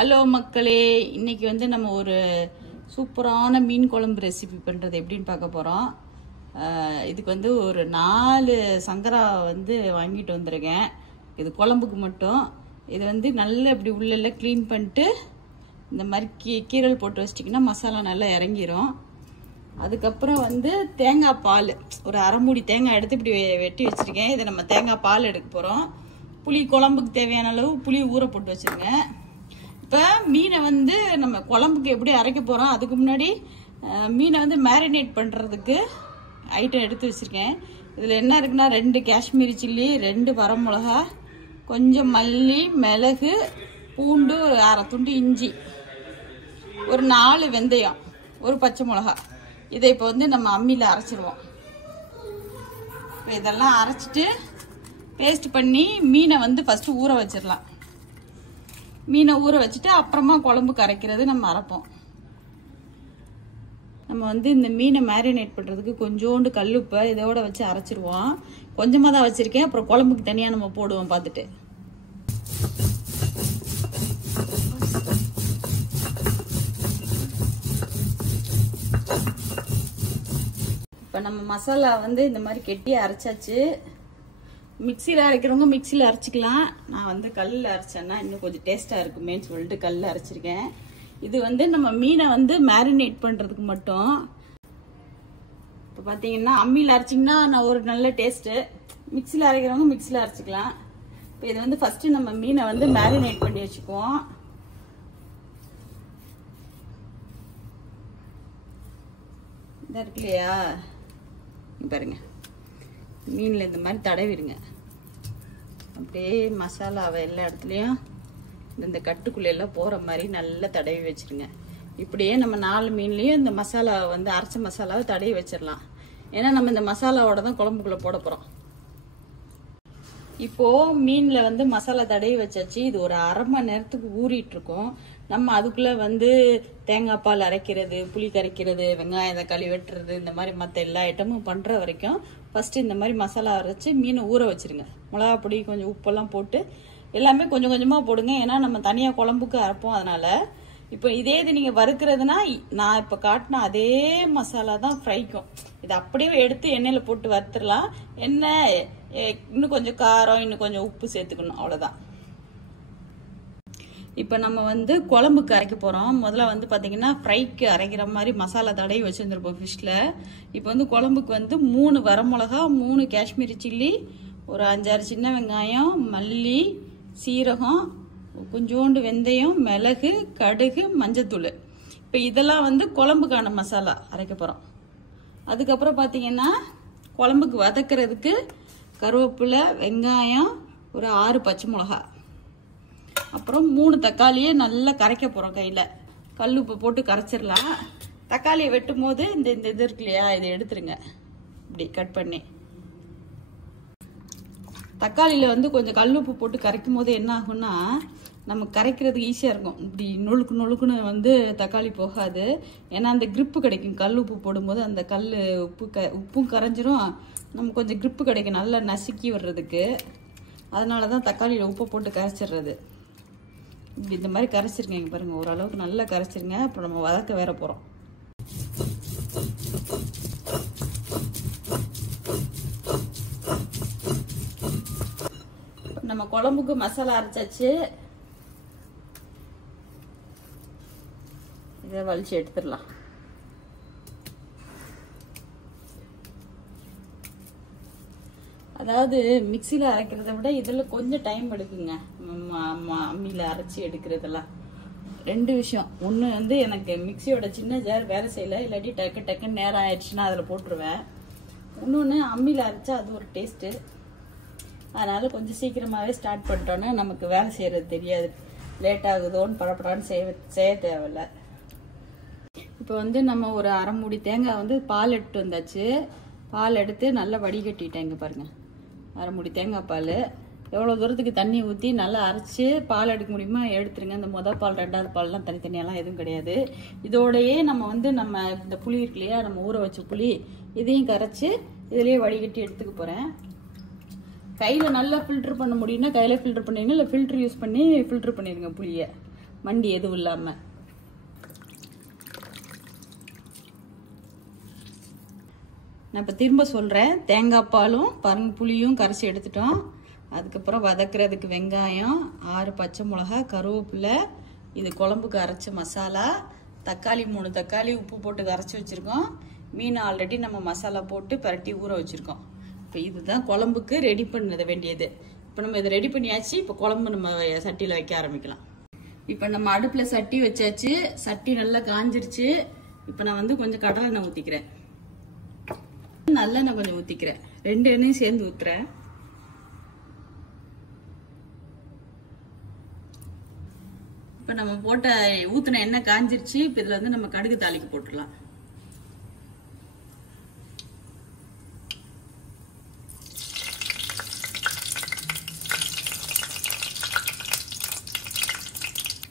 Hello மக்களே, இன்னைக்கு வந்து நம்ம ஒரு சூப்பரான மீன் குழம்பு ரெசிபி பண்ணுறது எப்படின்னு பார்க்க போகிறோம். இதுக்கு வந்து ஒரு 4 சங்கரா வந்து வாங்கிட்டு வந்திருக்கேன். இது குழம்புக்கு மட்டும். இது வந்து நல்லா இப்படி உள்ளெல்லாம் க்ளீன் பண்ணிட்டு இந்த மாதிரி கீரல் போட்டு வச்சிட்டிங்கன்னா மசாலா நல்லா இறங்கிரும். அதுக்கப்புறம் வந்து தேங்காய் பால், ஒரு அரை மூடி தேங்காய் எடுத்து இப்படி வெட்டி வச்சுருக்கேன். இதை நம்ம தேங்காய் பால் எடுக்க போகிறோம். புளி, குழம்புக்கு தேவையான அளவு புளி ஊற போட்டு வச்சுருங்க. இப்போ மீனை வந்து நம்ம குழம்புக்கு எப்படி அரைக்க போகிறோம், அதுக்கு முன்னாடி மீனை வந்து மேரினேட் பண்ணுறதுக்கு ஐட்டம் எடுத்து வச்சுருக்கேன். இதில் என்ன இருக்குன்னா 2 காஷ்மீரி சில்லி, 2 வரமிளகா, கொஞ்சம் மல்லி, மிளகு, பூண்டு, ஒரு அரை துண்டு இஞ்சி, ஒரு 4 வெந்தயம், ஒரு பச்சை மிளகா. இதை இப்போ வந்து நம்ம அம்மியில் அரைச்சிடுவோம். இப்போ இதெல்லாம் அரைச்சிட்டு பேஸ்ட் பண்ணி மீனை வந்து ஃபஸ்ட்டு ஊற வச்சிடலாம். மீனை ஊற வச்சுட்டு அப்புறமா குழம்புக்கு அரைக்கிறது நம்ம அரைப்போம். நம்ம வந்து இந்த மீனை மேரினேட் பண்ணுறதுக்கு கொஞ்சோண்டு கல்லுப்பை இதோட வச்சு அரைச்சிடுவோம். கொஞ்சமாக தான் வச்சுருக்கேன், அப்புறம் குழம்புக்கு தனியாக நம்ம போடுவோம் பார்த்துட்டு. இப்போ நம்ம மசாலா வந்து இந்த மாதிரி கெட்டியாக அரைச்சாச்சு. மிக்சியில் அரைக்கிறவங்க மிக்சியில் அரைச்சிக்கலாம். நான் வந்து கல்லில் அரைச்சேன்னா இன்னும் கொஞ்சம் டேஸ்ட்டாக இருக்குமேன்னு சொல்லிட்டு கல்லில் அரைச்சிருக்கேன். இது வந்து நம்ம மீனை வந்து மேரினேட் பண்ணுறதுக்கு மட்டும். இப்போ பார்த்தீங்கன்னா அம்மியில் அரைச்சிங்கன்னா நான் ஒரு நல்ல டேஸ்ட்டு. மிக்சியில் அரைக்கிறவங்க மிக்சியில் அரைச்சிக்கலாம். இப்போ இது வந்து ஃபஸ்ட்டு நம்ம மீனை வந்து மேரினேட் பண்ணி வச்சுக்குவோம். இதாக இருக்கு இல்லையா, பாருங்க, மீனில் இந்த மாதிரி தடவிடுங்க. அப்படியே மசாலாவை எல்லா இடத்துலையும் இந்த கட்டுக்குள்ளெல்லாம் போகிற மாதிரி நல்லா தடவி வச்சுருங்க. இப்படியே நம்ம 4 மீன்லேயும் இந்த மசாலாவை வந்து அரைச்ச மசாலாவை தடவி வச்சிடலாம். ஏன்னா நம்ம இந்த மசாலாவோட தான் குழம்புக்குள்ளே போட போகிறோம். இப்போது மீனில் வந்து மசாலா தடவி வச்சாச்சு. இது ஒரு அரை மணி நேரத்துக்கு ஊறிட்டுருக்கோம். நம்ம அதுக்குள்ளே வந்து தேங்காய் பால் அரைக்கிறது, புளி கரைக்கிறது, வெங்காயம் தக்காளி வெட்டுறது, இந்த மாதிரி மற்ற எல்லா ஐட்டமும் பண்ணுற வரைக்கும் ஃபஸ்ட்டு இந்த மாதிரி மசாலா அரைச்சி மீனை ஊற வச்சுருங்க. மிளகா பொடி, கொஞ்சம் உப்பெல்லாம் போட்டு எல்லாமே கொஞ்சம் கொஞ்சமாக போடுங்க. ஏன்னா நம்ம தனியாக குழம்புக்கு அரைப்போம். அதனால் இப்போ இதே இது நீங்கள் வறுக்கிறதுனா நான் இப்போ காட்டின அதே மசாலா தான் ஃப்ரைக்கும். இது அப்படியே எடுத்து எண்ணெயில் போட்டு வறுத்துடலாம். எண்ணெய் இன்னும் கொஞ்சம் காரம், இன்னும் கொஞ்சம் உப்பு சேர்த்துக்கணும், அவ்வளோதான். இப்போ நம்ம வந்து குழம்புக்கு அரைக்க போகிறோம். முதல்ல வந்து பார்த்தீங்கன்னா ஃப்ரைக்கு அரைக்கிற மாதிரி மசாலா தடவி வச்சுருந்துருப்போம் ஃபிஷ்ஷில். இப்போ வந்து குழம்புக்கு வந்து 3 வரமிளகா, 3 காஷ்மீரி சில்லி, ஒரு 5-6 சின்ன வெங்காயம், மல்லி, சீரகம், கொஞ்சோண்டு வெந்தயம், மிளகு, கடுகு, மஞ்சத்தூள். இப்போ இதெல்லாம் வந்து குழம்புக்கான மசாலா அரைக்க போகிறோம். அதுக்கப்புறம் பார்த்தீங்கன்னா குழம்புக்கு வதக்கிறதுக்கு கருவேப்பிலை, வெங்காயம், ஒரு 6 பச்சை மிளகா, அப்புறம் 3 தக்காளியை நல்லா கரைக்க போகிறோம். கையில் கல் உப்பு போட்டு கரைச்சிடலாம். தக்காளியை வெட்டும் போது இந்த இது இருக்கு இல்லையா, இதை எடுத்துருங்க இப்படி கட் பண்ணி. தக்காளியில் வந்து கொஞ்சம் கல் உப்பு போட்டு கரைக்கும் போது என்ன ஆகும்னா நம்ம கரைக்கிறதுக்கு ஈஸியாக இருக்கும். இப்படி நொழுக்குன்னு வந்து தக்காளி போகாது. ஏன்னா அந்த கிரிப்பு கிடைக்கும். கல் உப்பு போடும்போது அந்த உப்பும் கரைஞ்சிரும். நம்ம கொஞ்சம் கிரிப்பு கிடைக்கும் நல்லா நசுக்கி வர்றதுக்கு. அதனால தான் தக்காளியில் உப்பை போட்டு கரைச்சிடுறது. இப்படி இந்த மாதிரி கரைச்சிருங்க. இங்கே பாருங்கள், ஓரளவுக்கு நல்லா கரைச்சிருங்க. அப்புறம் நம்ம வதக்க வேற போகிறோம். நம்ம குழம்புக்கு மசாலா அரைச்சாச்சு. இதை வலிச்சு எடுத்துடலாம். அதாவது மிக்சியில் அரைக்கிறத விட இதில் கொஞ்சம் டைம் எடுக்குங்க. அம்மியில் அரைச்சி எடுக்கிறதெல்லாம் 2 விஷயம். ஒன்று வந்து எனக்கு மிக்சியோட சின்ன ஜார் வேலை செய்யலை, இல்லாட்டி டக்குன்னு நேரம் ஆயிடுச்சுன்னா அதில் போட்டுருவேன். இன்னொன்று அம்மியில் அரைச்சா அது ஒரு டேஸ்ட்டு. அதனால் கொஞ்சம் சீக்கிரமாகவே ஸ்டார்ட் பண்ணிட்டோன்னா நமக்கு வேலை செய்கிறது தெரியாது. லேட் ஆகுதோன்னு படப்படான்னு செய்ய தேவையில்லை. இப்போ வந்து நம்ம ஒரு அரை மூடி தேங்காய் வந்து பால் எடுத்து வந்தாச்சு. பால் எடுத்து நல்லா வடிகட்டிட்டேன். இங்கே பாருங்கள், அரை மூடி தேங்காய் பால். எவ்வளோ தூரத்துக்கு தண்ணி ஊற்றி நல்லா அரைச்சி பால் எடுக்க முடியுமா எடுத்துருங்க. இந்த மொதல் பால், 2வது பால்லாம் தனித்தனியெல்லாம் எதுவும் கிடையாது. இதோடையே நம்ம வந்து இந்த புளி இருக்கு இல்லையா, நம்ம ஊற வச்ச புளி, இதையும் கரைச்சி இதுலேயே வடிகட்டி எடுத்துக்க போகிறேன். கையில் நல்லா ஃபில்டர் பண்ண முடியும்னா கையில் ஃபில்டர் பண்ணிடுங்க, இல்லை ஃபில்டர் யூஸ் பண்ணி ஃபில்டர் பண்ணிடுங்க புளியை. மண்டி எதுவும் இல்லாம. நான் இப்போ திரும்ப சொல்கிறேன். தேங்காய் பாலும் பாருங்க புளியும் கரைச்சி எடுத்துட்டோம். அதுக்கப்புறம் வதக்கிறதுக்கு வெங்காயம், 6 பச்சை மிளகா, கருவேப்பிலை, இது குழம்புக்கு அரைச்ச மசாலா, தக்காளி 3 தக்காளி உப்பு போட்டு கரைச்சி வச்சுருக்கோம். மீன் ஆல்ரெடி நம்ம மசாலா போட்டு பரட்டி ஊற வச்சுருக்கோம். இப்போ இதுதான் குழம்புக்கு ரெடி பண்ண வேண்டியது. இப்போ நம்ம இதை ரெடி பண்ணியாச்சு. இப்போ குழம்பு நம்ம சட்டியில் வைக்க ஆரம்பிக்கலாம். இப்போ நம்ம அடுப்பில் சட்டி வச்சாச்சு. சட்டி நல்லா காஞ்சிருச்சு. இப்போ நான் வந்து கொஞ்சம் கடலை எண்ணெய் ஊற்றிக்கிறேன். நல்லெண்ணெய் கொஞ்சம் ஊற்றிக்கிறேன். 2 எண்ணெயும் சேர்ந்து ஊற்றுறேன். இப்போ நம்ம போட்ட ஊற்றின எண்ணெய் காஞ்சிருச்சு. இப்போ இதில் வந்து நம்ம கடுகு தாளிக்கு போட்டுடலாம்.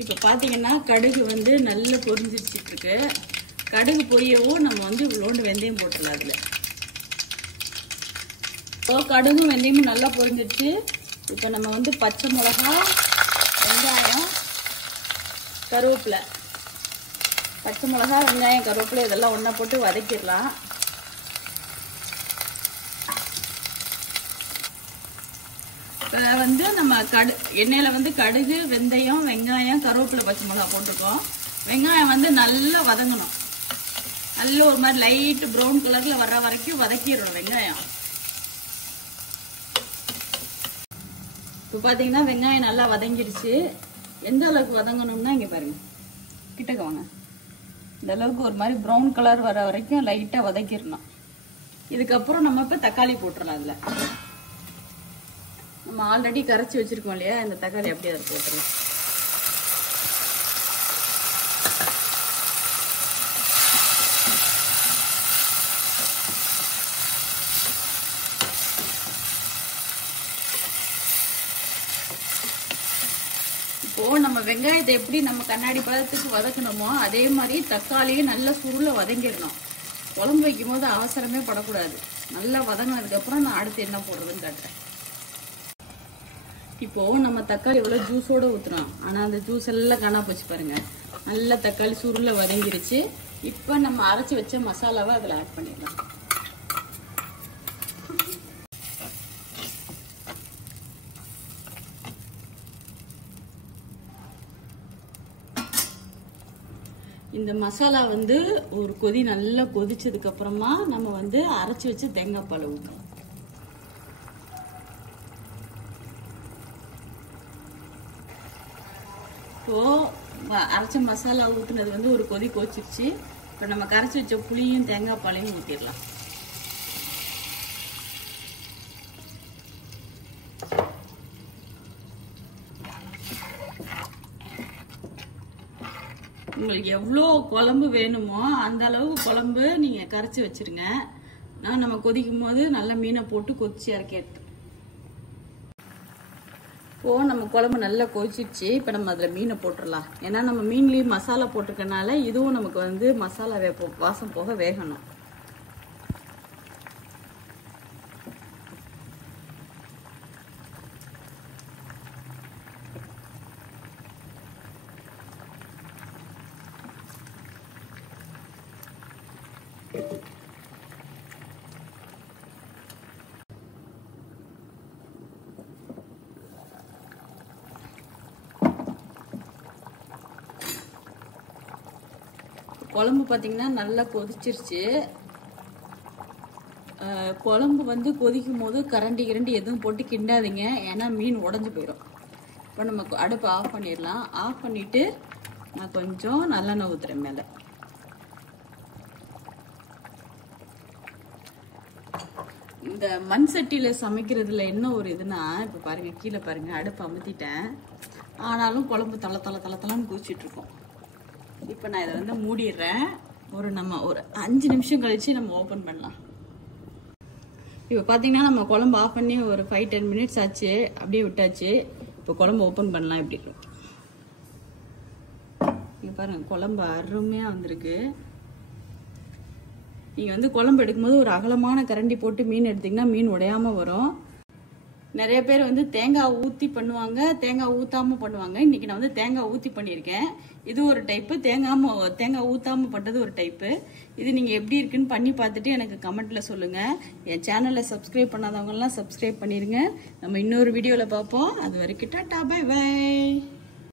இப்போ பார்த்தீங்கன்னா கடுகு வந்து நல்லா பொரிஞ்சிருச்சிட்டு இருக்கு. கடுகு பொரியவும் நம்ம வந்து இவ்வளோண்டு வெந்தயம் போட்டுடலாம். அதில் இப்போ கடுகும் வெந்தயமும் நல்லா பொரிஞ்சிருச்சு. இப்போ நம்ம வந்து பச்சை மிளகா, வெங்காயம், கருவேப்பிலை, பச்சை மிளகா, வெங்காயம், கருவேப்பிலை இதெல்லாம் ஒன்றா போட்டு வதக்கிடலாம். இப்போ வந்து நம்ம எண்ணெயில் வந்து கடுகு, வெந்தயம், வெங்காயம், கருவேப்பிலை, பச்சை மிளகா போட்டிருக்கோம். வெங்காயம் வந்து நல்லா வதங்கணும். நல்ல ஒரு மாதிரி லைட் ப்ரௌன் கலரில் வர்ற வரைக்கும் வதக்கிடணும் வெங்காயம். இப்போ பார்த்தீங்கன்னா வெங்காயம் நல்லா வதங்கிடுச்சு. எந்த அளவுக்கு வதங்கணும்னா இங்கே பாருங்க, கிட்டக்க வாங்க. இந்த அளவுக்கு ஒரு மாதிரி ப்ரௌன் கலர் வர வரைக்கும் லைட்டாக வதக்கிடணும். இதுக்கப்புறம் நம்ம இப்போ தக்காளி போட்டுடலாம். அதில் நம்ம ஆல்ரெடி கரைச்சி வச்சிருக்கோம் இல்லையா, இந்த தக்காளி அப்படியே அதை போட்டுடலாம். இப்போ நம்ம வெங்காயத்தை எப்படி நம்ம கண்ணாடி பதத்துக்கு வதக்கணுமோ அதே மாதிரி தக்காளியும் நல்லா சுருள வதங்கிடணும். குழம்பு வைக்கும் போது அவசரமே படக்கூடாது. நல்லா வதங்கினதுக்கப்புறம் நான் அடுத்து என்ன போடுறதுன்னு காட்டுறேன். இப்போ நம்ம தக்காளி எவ்வளோ ஜூஸோட ஊற்றுறோம், ஆனால் அந்த ஜூஸ் எல்லாம் காணா போச்சு பாருங்க. நல்லா தக்காளி சுருள வதங்கிருச்சு. இப்போ நம்ம அரைச்சி வச்ச மசாலாவை அதில் ஆட் பண்ணிடலாம். இந்த மசாலா வந்து ஒரு கொதி நல்லா கொதிச்சதுக்கு அப்புறமா நம்ம வந்து அரைச்சி வச்சு தேங்காய் பால் ஊற்றணும். இப்போ அரைச்ச மசாலா ஊற்றுனது வந்து ஒரு கொதி கொதிச்சிருச்சு. இப்போ நம்ம கரைச்சி வச்ச புளியும் தேங்காய் பாலையும் ஊற்றிடலாம். உங்களுக்கு எவ்வளோ குழம்பு வேணுமோ அந்த அளவுக்கு குழம்பு நீங்கள் கரைச்சி வச்சிருங்க. நான் நம்ம கொதிக்கும் போது நல்லா மீனை போட்டு கொதிச்சு இறக்கி எடுத்து. இப்போ நம்ம குழம்பு நல்லா கொதிச்சிருச்சு. இப்போ நம்ம அதில் மீனை போட்டுடலாம். ஏன்னா நம்ம மீன்லேயும் மசாலா போட்டிருக்கனால இதுவும் நமக்கு வந்து மசாலா வாசம் போக வேகணும். குழம்பு பார்த்தீங்கன்னா நல்லா கொதிச்சிருச்சு. குழம்பு வந்து கொதிக்கும் போது கரண்டி எதுவும் போட்டு கிண்டாதீங்க, ஏன்னா மீன் உடஞ்சி போயிடும். இப்போ நம்ம அடுப்பை ஆஃப் பண்ணிடலாம். ஆஃப் பண்ணிட்டு நான் கொஞ்சம் நல்லெண்ணெய் ஊற்றுறேன் மேலே. இந்த மண் சட்டியில் சமைக்கிறதுல என்ன ஒரு இதுனா, இப்போ பாருங்க கீழே பாருங்க அடுப்பை அமுத்திட்டேன், ஆனாலும் குழம்பு தளன்னு குதிச்சிட்டு இருக்கோம். இப்போ நான் இதை வந்து மூடிடுறேன். நம்ம ஒரு 5 நிமிஷம் கழிச்சு நம்ம ஓப்பன் பண்ணலாம். இப்போ பார்த்தீங்கன்னா நம்ம குழம்பு ஆஃப் பண்ணி ஒரு 5-10 மினிட்ஸ் ஆச்சு. அப்படியே விட்டாச்சு. இப்போ குழம்பு ஓப்பன் பண்ணலாம். எப்படி இருக்கும் இங்கே பாருங்க, குழம்பு அருமையாக வந்திருக்கு. நீங்கள் வந்து குழம்பு எடுக்கும்போது ஒரு அகலமான கரண்டி போட்டு மீன் எடுத்தீங்கன்னா மீன் உடையாமல் வரும். நிறைய பேர் வந்து தேங்காய் ஊற்றி பண்ணுவாங்க, தேங்காய் ஊற்றாமல் பண்ணுவாங்க. இன்னைக்கு நான் வந்து தேங்காய் ஊற்றி பண்ணியிருக்கேன். இது ஒரு டைப்பு, தேங்காய் ஊற்றாமல் பண்ணுறது ஒரு டைப்பு. இது நீங்கள் எப்படி இருக்குன்னு பண்ணி பார்த்துட்டு எனக்கு கமெண்ட்டில் சொல்லுங்கள். என் சேனலை சப்ஸ்கிரைப் பண்ணாதவங்கலாம் சப்ஸ்கிரைப் பண்ணிடுங்க. நம்ம இன்னொரு வீடியோவில் பார்ப்போம். அது வரைக்கும் டாடா, பை பை.